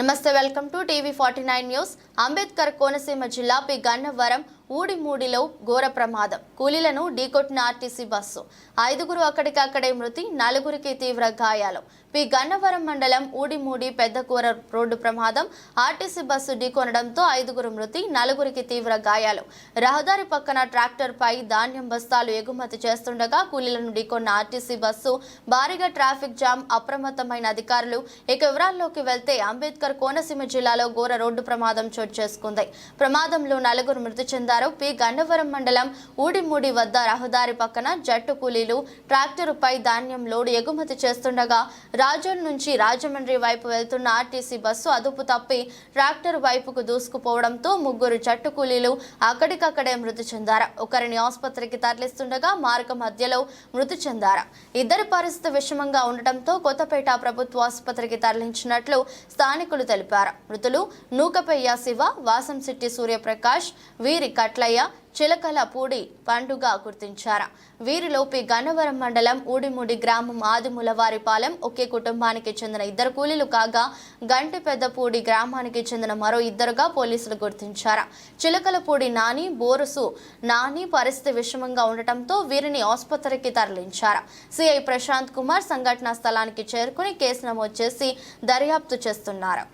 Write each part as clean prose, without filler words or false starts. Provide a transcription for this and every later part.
నమస్తే, welcome to టీవీ49 news. Ambedkar Konaseema జిల్లా పి గన్నవరం ఊడిమూడిలో ఘోర ప్రమాదం. కూలీలను ఢీకొట్టిన ఆర్టీసీ బస్సు. 5గురు అక్కడికక్కడే మృతి, 4గురికి తీవ్ర గాయాలు. పి గన్నవరం మండలం ఊడిమూడి పెద్దకూర రోడ్డు ప్రమాదం. ఆర్టీసీ బస్సు ఢీకొనడంతో 5గురు మృతి, 4గురికి తీవ్ర గాయాలు. రహదారి పక్కన ట్రాక్టర్ పై ధాన్యం బస్తాలు ఎగుమతి చేస్తుండగా కూలీలను ఢీకొన్న ఆర్టీసీ బస్సు. భారీగా ట్రాఫిక్ జామ్. అప్రమత్తమైన అధికారులు. ఇక వివరాల్లోకి వెళ్తే అంబేద్కర్ కోనసీమ జిల్లాలో ఘోర రోడ్డు ప్రమాదం చోటు చేసుకుంది. ప్రమాదంలో 4గురు మృతి చెందారు. పి గన్నవరం మండలం ఊడిమూడి వద్ద రహదారి పక్కన జట్టు కూలీలు ట్రాక్టర్ పై ధాన్యం లోడ్ ఎగుమతి చేస్తుండగా రాజోల్ నుంచి రాజమండ్రి వైపు వెళ్తున్న ఆర్టీసీ బస్సు అదుపు తప్పి ట్రాక్టర్ వైపుకు దూసుకుపోవడంతో 3 జట్టు కూలీలు అక్కడికక్కడే మృతి చెందారు. ఒకరిని ఆసుపత్రికి తరలిస్తుండగా మార్గ మధ్యలో మృతి చెందారు. ఇద్దరి పరిస్థితి విషమంగా ఉండటంతో కొత్తపేట ప్రభుత్వ ఆసుపత్రికి తరలించినట్లు స్థానికులు తెలిపారు. మృతులు నూకపెయ్య శివ, వాసంశెట్టి సూర్యప్రకాష్, వీరి కట్లయ్య, చిలకల పూడి పండుగ గుర్తించారు. వీరిలో పి గన్నవరం మండలం ఊడిమూడి గ్రామం ఆదిమూలవారిపాలెం ఒకే కుటుంబానికి చెందిన 2 కూలీలు కాగా గంటి పెద్దపూడి గ్రామానికి చెందిన మరో 2గా పోలీసులు గుర్తించారు. చిలకలపూడి నాని, బోరుసు నాని పరిస్థితి విషమంగా ఉండటంతో వీరిని ఆసుపత్రికి తరలించారు. సిఐ ప్రశాంత్ కుమార్ సంఘటనా స్థలానికి చేరుకుని కేసు నమోదు చేసి దర్యాప్తు చేస్తున్నారు.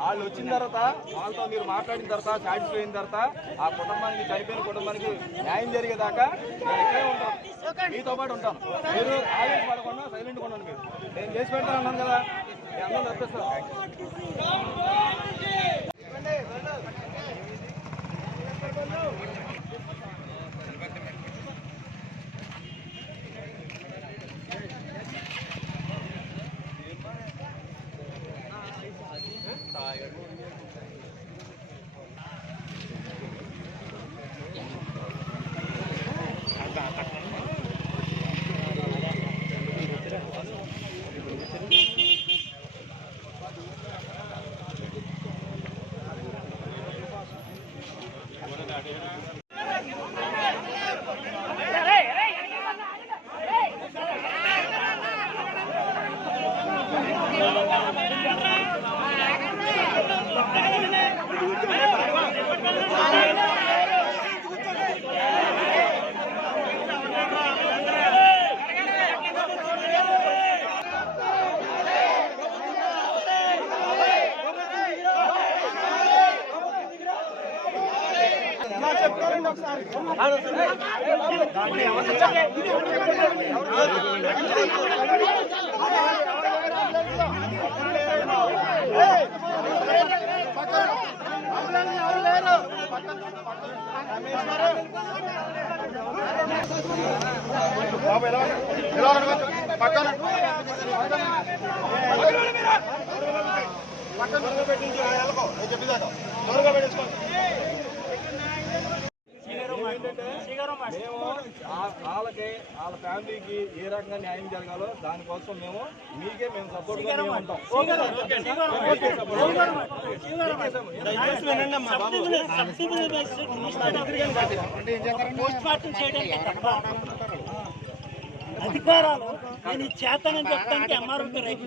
వాళ్ళు వచ్చిన తర్వాత వాళ్ళతో మీరు మాట్లాడిన తర్వాత సాటిస్ఫై అయిన తర్వాత ఆ కుటుంబానికి, చనిపోయిన కుటుంబానికి న్యాయం జరిగేదాకా నేను ఇక్కడే ఉంటాను, మీతో పాటు ఉంటాను. మీరు ఆవేశపడకుండా సైలెంట్గా ఉన్నాను. మీరు నేను చేసి పెడతాను అన్నాను కదా, మీ అందరూ తప్పిస్తాను. వాళ్ళకి, వాళ్ళ ఫ్యామిలీకి ఏ రకంగా న్యాయం జరగాలో దానికోసం మేము సపోర్ట్ గా ఉంటాం. అధికారాలు నేను చేతనని చెప్తానికి ఎంఆర్ఓకి రైతు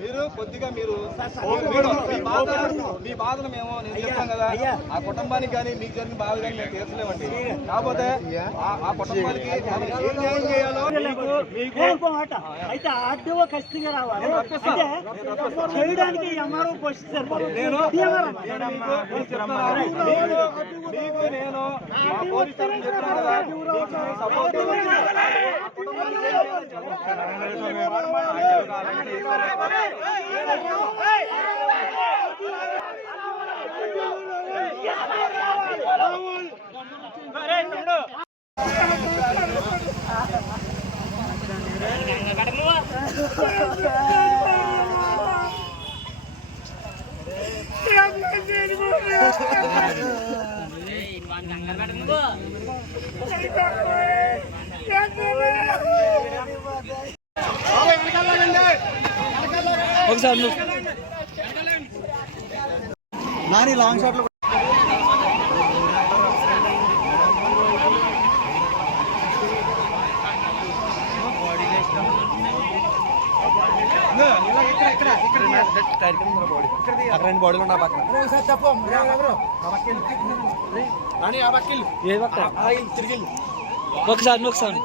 మీరు కొద్దిగా మీరు మీ బాధను మేము నేను చెప్తాం కదా, ఆ కుటుంబానికి కానీ మీకు జరిగిన బాధ కానీ మేము తీర్చలేమండి. కాకపోతే ఆ కుటుంబానికి ఏం న్యాయం చేయాలో అయితే ఆర్టీఓ ఖచ్చితంగా రావాలి. చేయడానికి ఎంఆర్ఓ పోస్ట్ నేను మా పోలీస్ తరఫున చెప్తాను కదా, సపోర్ట్ ఒకసారి నాని లాంగ్ షాట్ లో బాడీలో నా పక్కన ఒకసారి ఒకసారి